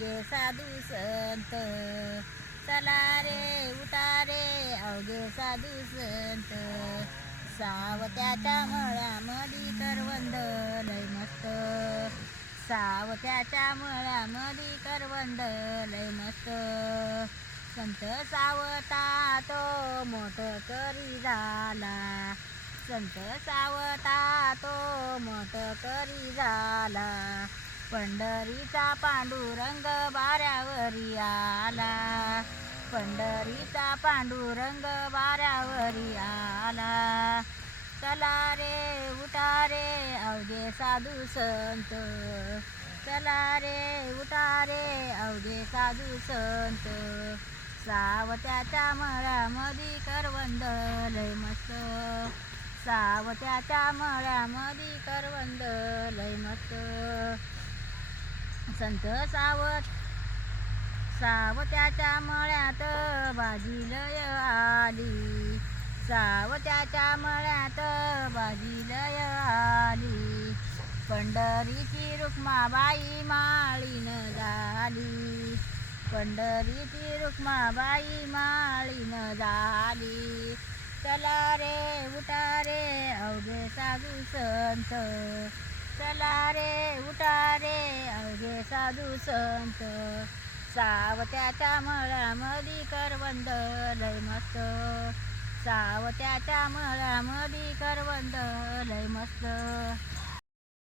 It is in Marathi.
अवघे साधू संत, चला रे उठा रे अवघे साधू संत. सावत्याच्या मळ्यामधी करवंद लय मस्त, सावत्याच्या मळ्यामधी करवंद लय मस्त. संत सावता तो मोठं करी झाला, संत सावता तो मोठं करी झाला. पंढरीचा पांडुरंग बाऱ्यावरी आला, पंढरीचा पांडुरंग बाऱ्यावरी आला. चला रे उठा रे अवघे साधू संत, चला रे उठा रे अवघे साधू संत. सावत्याच्या मळ्यामधी करवंद लय मस्त, सावत्याच्या मळ्यामधी करवंद लय मस्त. संत सावत्याच्या मळ्यात भाजी लय आली, सावत्याच्या मळ्यात भाजी लय आली. पंढरीची रुक्माबाई माळीन झाली, पंढरीची रुक्माबाई माळीन झाली. चला रे उठा रे अवघे साधू संत, चला रे उठा रे अवघे साधू संत. सावत्याच्या मळ्यामधी करवंद लय मस्त, सावत्याच्या मळ्यामधी करवंद लय मस्त.